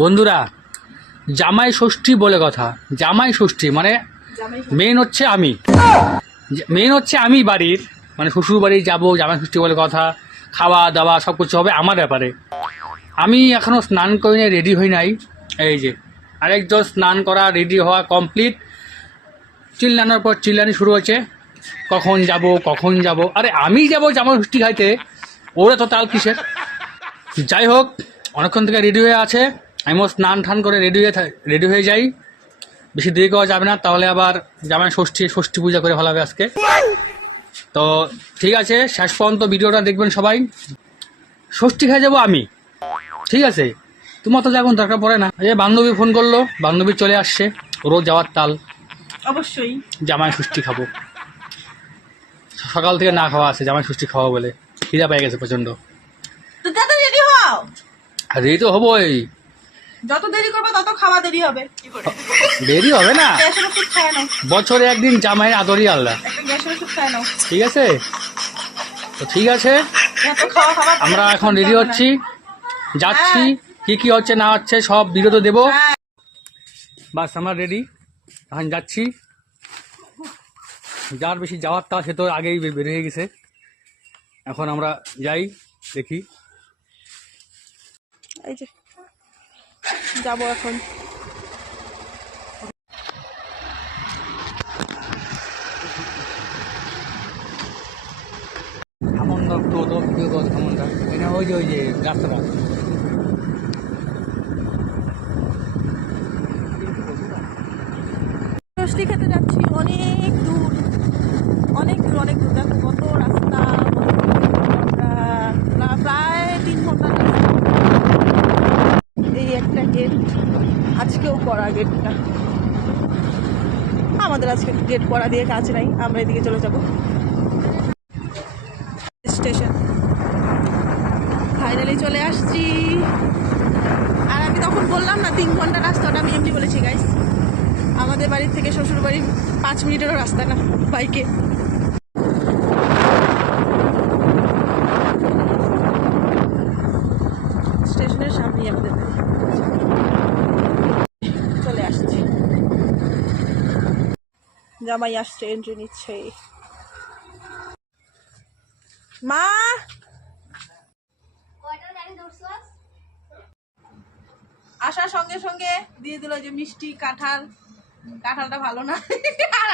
বন্ধুরা, জামাই ষষ্ঠী বলে কথা। জামাই ষষ্ঠী মানে মেন হচ্ছে আমি বাড়ির, মানে শ্বশুর বাড়ি যাবো, জামাই ষষ্ঠী বলে কথা। খাওয়া দাওয়া সব কিছু হবে আমার ব্যাপারে। আমি এখনও স্নান করি নাই, রেডি হই নাই। এই যে আরেকজন স্নান করা রেডি হওয়া কমপ্লিট। চিল্লানোর পর চিল্লানি শুরু হয়েছে, কখন যাব। আরে আমি যাব জামাই ষষ্ঠী খাইতে, ওরা তো তাল কিসের। যাই হোক, অনেকক্ষণ থেকে রেডি হয়ে আছে। আমিও স্নান টান করে রেডি হয়ে যাই। বেশি দেরি করা যাবে না, তাহলে আবার জামাই ষষ্ঠী পূজা করে ফেলাবে আজকে। তো ঠিক আছে, শেষ পর্যন্ত ভিডিওটা দেখবেন সবাই। ষষ্ঠী খেয়ে যাবো আমি, ঠিক আছে? তোমার তো এখন দরকার পড়ে না। এই বান্ধবী ফোন করলো, বান্ধবী চলে আসছে, রোজ যাওয়ার তাল। অবশ্যই জামাই ষষ্ঠী খাবো, সকাল থেকে না খাওয়া আছে, জামাই ষষ্ঠী খাওয়া বলে খিদা পেয়ে গেছে প্রচন্ড। তো তাতে রেডি হও। আর দেরি তো হবোই, যত দেরি করবে তত খাওয়া দেরি হবে। দেরি হবে না, গ্যাসের ওষুধ খায় নাও, বছরে একদিন জামাইয়ের আদরই আল্লাহ, একটা গ্যাসের ওষুধ খায় নাও। ঠিক আছে? তো ঠিক আছে, এত খাওয়া খাবার আমরা এখন রেডি হচ্ছি, যাচ্ছি। কি হচ্ছে না হচ্ছে সব ভিডিও তো দেবো। বাস আমরা রেডি, এখন যাচ্ছি। যার বেশি যাওয়ার তা সে তো আগেই বের হয়ে গেছে। এখন আমরা যাই, দেখি। এই যে যাবো এখন। ওই যে রাস্তাটা ষষ্ঠী খেতে যাচ্ছি, অনেক দূর। দেখো কত রাস্তা, প্রায় 3 ঘন্টা। এই একটা গেট, আজকেও করা গেটটা। আমাদের আজকে গেট করা দিয়ে কাজ নাই, আমরা এদিকে চলে যাব স্টেশন। ফাইনালি চলে আসছি। আর আমি তখন বললাম না 3 ঘন্টা রাস্তা, ওটা আমি এমনি বলেছি গাইস। আমাদের বাড়ি থেকে শ্বশুর বাড়ি 5 মিনিটেরও রাস্তা না বাইকে। স্টেশনের সামনেই আমাদের বাড়ি। চলে আসছি, জামাই আসছে, এন্ট্রি নিচ্ছে। মা আসার সঙ্গে সঙ্গে দিয়ে দিল যে মিষ্টি কাঁঠালটা ভালো না। আর